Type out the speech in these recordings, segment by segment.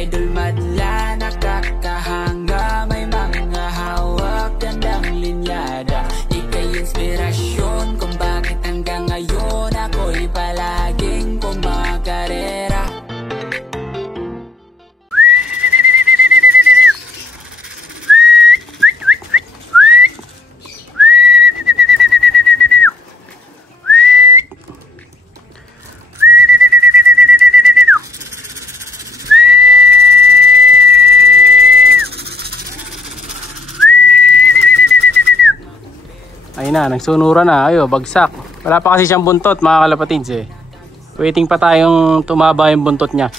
idol madla, nakakahanga, may mga hawak, gandang linyada. Ika'y inspirasyon kung bakit hanggang ngayon ako'y palaging kumakarera. Ayun na, nagsunura na. Ayo, bagsak. Wala pa kasi siyang buntot, mga kalapatids eh. Waiting pa tayong tumaba yung buntot niya.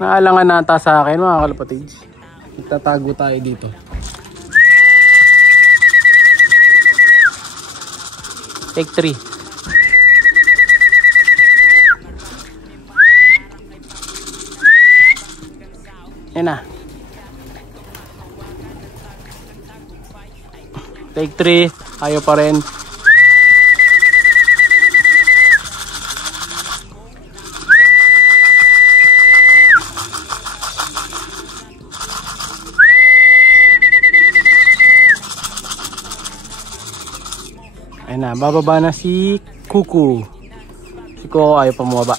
Naalangan nata sa akin, mga kalapatids. Itatago tayo dito. Take 3. Yan na. Take 3. Ayaw pa rin. Ayun na, bababa na si Kuku. Si Coco ayaw pa bumaba.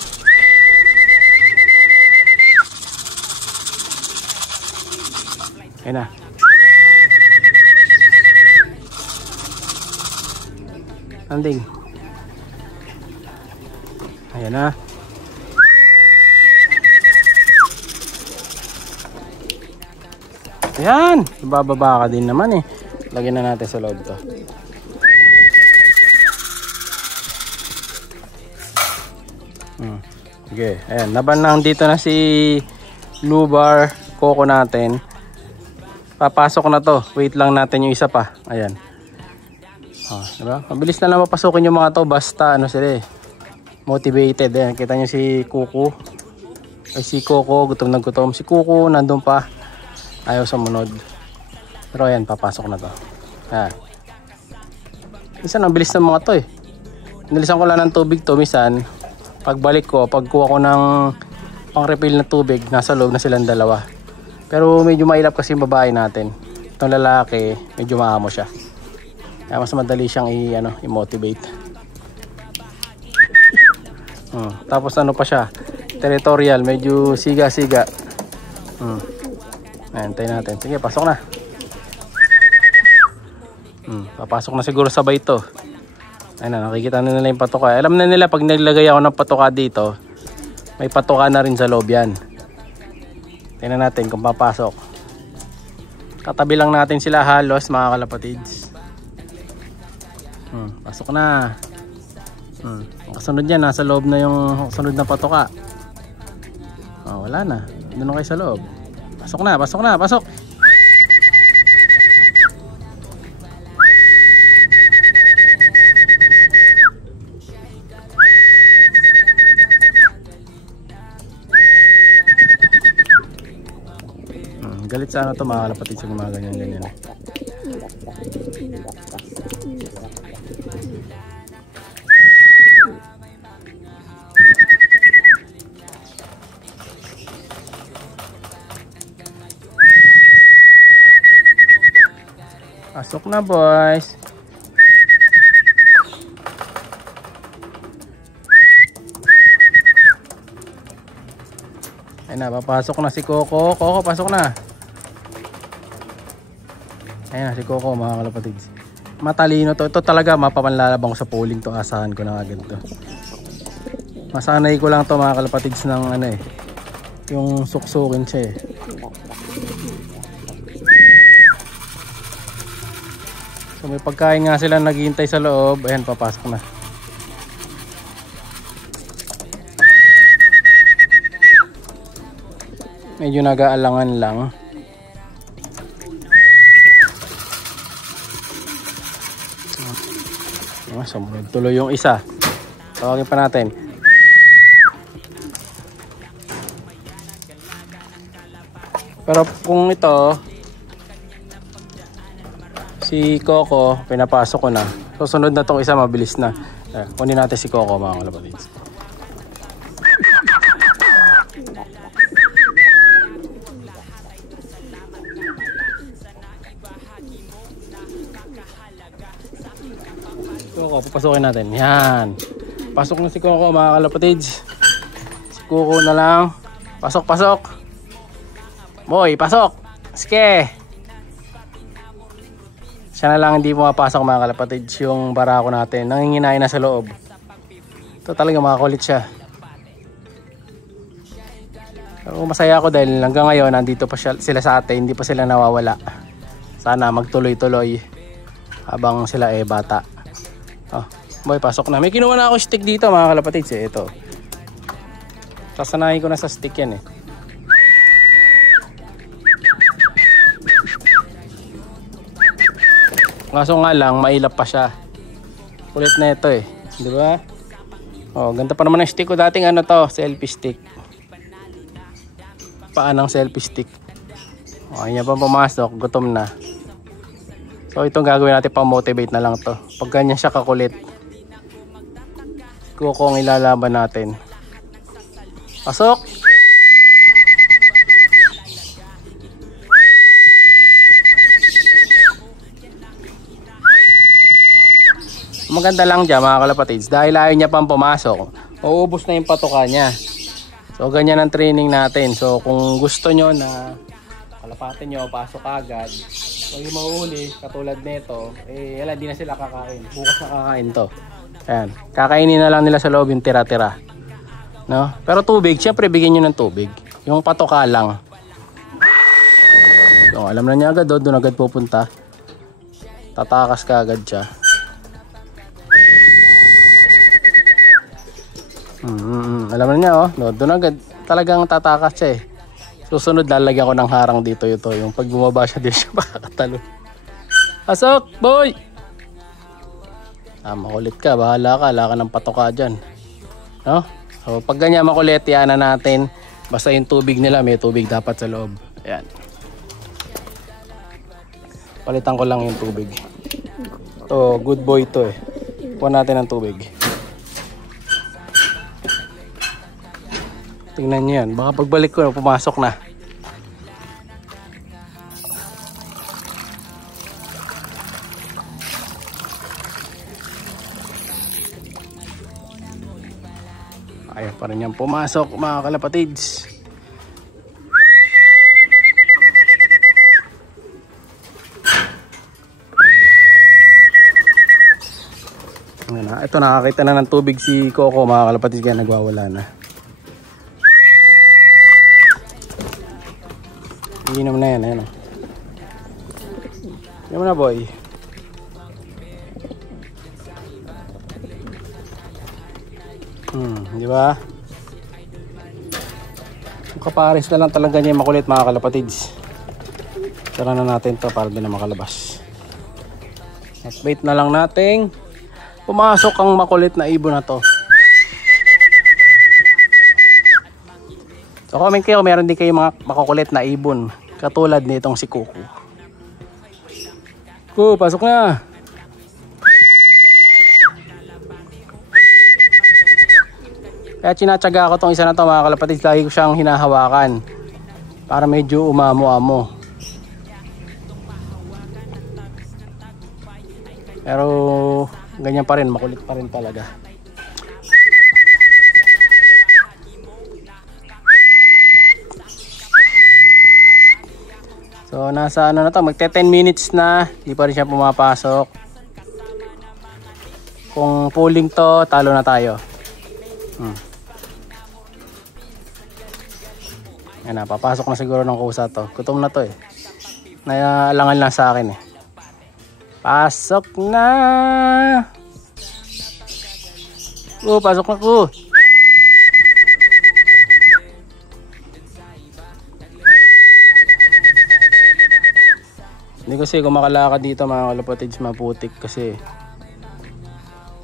Ayun na. Landing. Ayan na. Ayan, bababa ka din naman eh. Lagyan na natin sa loob to. Okay, ayan, naban lang dito na si Lubar, Coco natin. Papasok na to. Wait lang natin yung isa pa. Ayan. Diba? Mabilis na lang mapasukin yung mga to basta ano sila eh. Motivated. Ayan, kita nyo si Coco. Ay si Coco, gutom na gutom. Si Coco nandun pa. Ayaw sumunod. Pero ayan, papasok na to. Ayan. Minsan ang bilis ng mga to eh. Nilisan ko lang ng tubig to minsan. Pagbalik ko, pagkuha ko ng pang refill na tubig, nasa loob na silang dalawa. Pero medyo mailap kasi yung babae natin. Itong lalaki, medyo maamo siya. Kaya mas madali siyang i-motivate. Tapos ano pa siya, territorial, medyo siga-siga. Ayan, tayo natin. Sige, pasok na. Papasok na siguro sabay ito. Ayun na, nakikita na nila yung patoka. Alam na nila pag naglagay ako ng patoka dito, may patoka na rin sa loob yan. Tingnan natin kung papasok. Katabi lang natin sila halos, mga kalapatids. Pasok na. Ang kasunod yan, nasa loob na yung kasunod na patoka. Wala na. Doon kayo sa loob. Pasok na, pasok na, pasok. Galit sana ito mga kalapatid sa mga ganyan-ganyan. Pasok na boys. Ayun na, papasok na si Coco. Coco, pasok na. Ayun na si Coco mga kalapatids. Matalino to. Ito talaga mapapanlalabang ko sa polling to. Asahan ko na agad to. Masanay ko lang to mga kalapatids ng yung suksukin siya eh. So may pagkain nga sila naghihintay sa loob. Ayan, papasok na. Medyo nag-aalangan lang. Sumunod tuloy yung isa. Tawagin pa natin. Pero kung ito, si Coco, pinapasok ko na. Susunod na tong isa, mabilis na. Kunin natin si Coco, mga kalapatids. Coco, papasukin natin. Yan. Pasok na si Coco, mga kalapatids. Si Coco na lang. Pasok, pasok. Boy, pasok. Sige. Siya na lang hindi pumapasok, mga kalapatids. Yung barako natin. Nanginginay na sa loob. Ito talaga makakulit siya. Pero masaya ako dahil hanggang ngayon nandito pa sila sa atin. Hindi pa sila nawawala. Sana magtuloy-tuloy habang sila bata. Oh, boy, pasok na. May kinuha na ako stick dito, mga kalapatids. Ito. Sasanahin ko na sa stick yan eh. Kaso nga lang, mailap pa siya. Kulit na ito eh. Di ba? Oh, ganda pa naman ang stick ko. Dating ano to, selfie stick. Paan ng selfie stick. Oh, yan pa pumasok. Gutom na. So itong gagawin natin, pa-motivate na lang to. Pag ganyan siya kakulit, Coco ang ilalaban natin. Pasok! Maganda lang dyan, mga kalapatids, dahil ayaw niya pang pumasok, mauubos na yung patoka niya. So ganyan ang training natin. So kung gusto nyo na kalapatin nyo, pasok agad. Pag yung mahuli, katulad nito, wala, di na sila kakain. Bukas na kakain to. Ayan. Kakainin na lang nila sa loob yung tira-tira. No? Pero tubig, syempre bigyan nyo ng tubig. Yung patoka lang. So, alam na niya agad, doon agad pupunta. Tatakas ka agad siya. Alam na niya, doon agad. Talagang tatakas siya eh. Susunod, lalagyan ko ng harang dito ito. Yung pag bumaba siya, di siya makakatalo. Pasok, boy! Makulit ka. Bahala ka. Wala ka ng patoka dyan. No? So, pag ganyan makulit, yan na natin. Basta yung tubig nila, may tubig dapat sa loob. Ayan. Palitan ko lang yung tubig. Ito, good boy to eh. Kuha natin ang tubig. Tingnan nyo yan. Baka pagbalik ko, pumasok na. Ayaw pa rin yan pumasok, mga kalapatids. Ito, nakakita na ng tubig si Coco, mga kalapatids, kaya nagwawala na. Inom na yan, ayan o. Inom na, boy. Di ba? Kapares na lang talaga niya makulit, mga kalapatids. Tara na natin to para din na makalabas. At wait na lang nating pumasok ang makulit na ibon na to. So comment kayo, meron din kayo mga makukulit na ibon katulad nitong si Coco. Coco, pasok na. Kaya tinatsaga ko tong isa na to, mga kalapatids. Lagi ko siyang hinahawakan para medyo umamo-amo. Pero ganyan pa rin, makulit pa rin talaga. So nasa ano na to, magte 10 minutes na, di pa rin siya pumapasok. Kung pulling to, talo na tayo. Yan na, papasok na siguro ng kusa to. Gutom na to eh. Naalangan lang sa akin eh. Pasok na. Pasok na ko. Hindi kasi kung makalakad dito, mga kalapatids, maputik kasi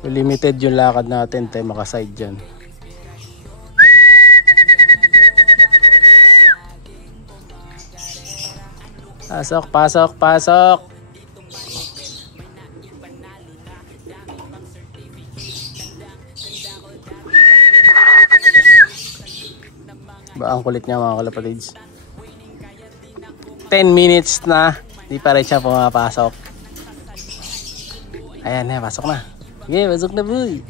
limited yung lakad natin, tayo makaside dyan. Pasok, pasok, pasok. Ba, ang kulit niya mga kalapatids. 10 minutes na, di pa rin siya pumapasok. Ayan na, pasok na. Okay, pasok na boy.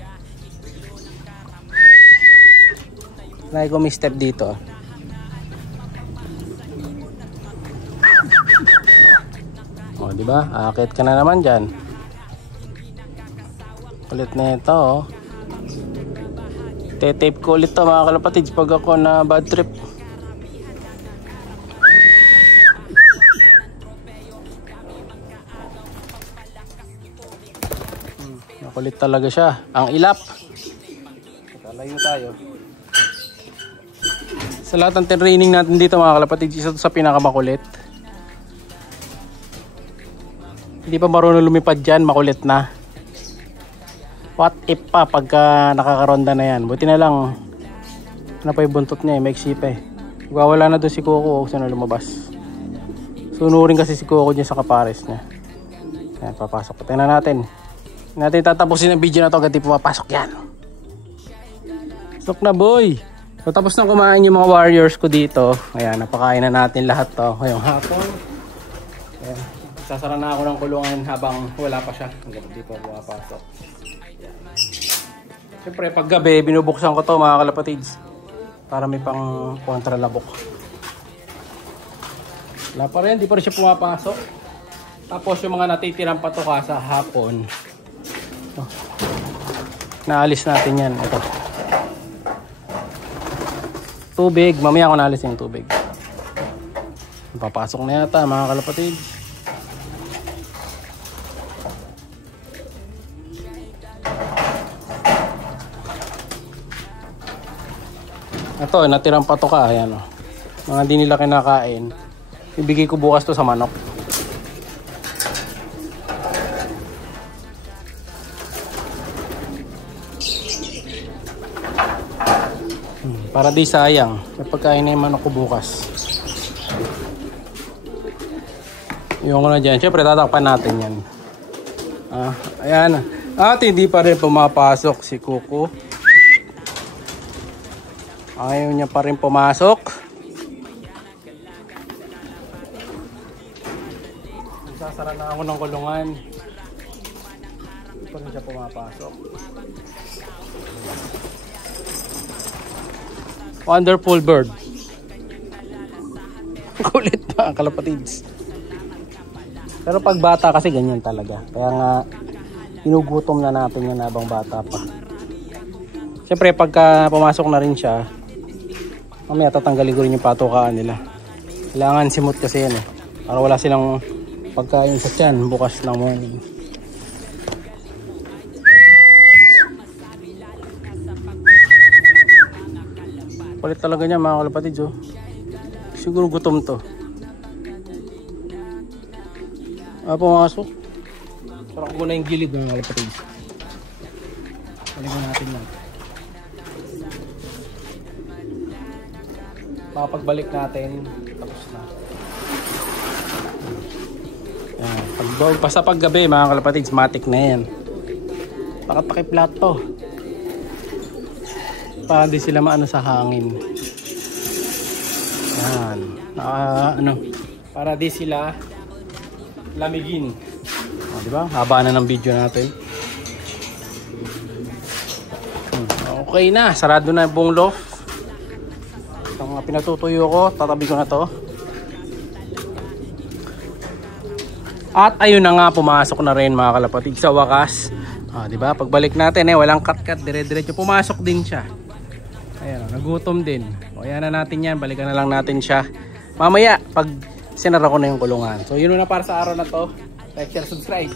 Try ko may step dito. O, di ba? Aakit ka na naman dyan. Kulit na ito, oh. Te-tape ko ulit to mga kalapatids pag ako na bad trip. Makulit talaga siya. Ang ilap. Layo tayo. Sa lahat ng training natin dito mga kalapatids, isa to sa pinakamakulit. Hindi pa marunong lumipad dyan, makulit na. What if pa pagka nakakaronda na yan? Buti na lang ano pa yung buntot niya, maiksi pa eh. Wala na doon si Coco o saan na lumabas. Sunurin kasi si Coco dyan sa kapares niya. Ayan, papasok. Tingnan natin. Hindi natin tatapusin ang video na to agad di pumapasok yan. Pasok na boy. So tapos na kumain yung mga warriors ko dito. Ayan, napakain na natin lahat to ngayong hapon. Ayan, sasara na ako ng kulungan habang wala pa siya. Hanggang di pa pumapasok. Siyempre pag gabi binubuksan ko to mga kalapatids para may pang kontralabok. Wala pa rin, di pa rin siya pumapasok. Tapos yung mga natitirang patuka sa hapon, naalis natin yan. Ito tubig, mamaya ako naalis yung tubig. Papasok na yata mga kalapatids. Ito, natirang patoka, ayan o. Mga hindi nila kinakain. Ibigay ko bukas to sa manok. Para di sayang. May pagkain na yung manok ko bukas. Iyon ko na dyan. Siyempre, tatakpan natin yan. Ayan. At hindi pa rin pumapasok si Coco. Ayaw niya pa rin pumasok. Sasara na ako ng kulungan. Hindi pa rin siya pumapasok. Wonderful bird. Kulit pa ang kalapatids. Pero pag bata kasi ganyan talaga. Kaya nga inugutom na natin yan habang bata pa. Siyempre pagka pumasok na rin siya, mamaya tatanggalin ko rin yung patukaan nila. Kailangan simot kasi yan eh. Para wala silang pagkain sa tiyan bukas ng morning. Palit talaga niya mga kalapatids oh. Siguro gutom to. Pumasok. Sarap ko muna yung gilid mga kalapatids. Paligyan natin yan. Pagbalik natin, tapos na. Yan. Basta pag gabi mga kalapatids, matik na yan. Bakit pakiplat to? Para di sila maano sa hangin. Yan. Para di sila lamigin. Diba? Haba na ng video natin. Okay na, sarado na yung buong loft. Ang pinatutuyo ko, tatabi ko na to. At ayun na nga, pumasok na rin mga kalapatids sa wakas. Diba? Pagbalik natin walang cut-cut, dire-diretso pumasok din siya. Ayan, nagutom din. Ayan na natin yan, balikan na lang natin siya mamaya pag sinara ko na yung kulungan. So yun na para sa araw na to. Like, share, subscribe.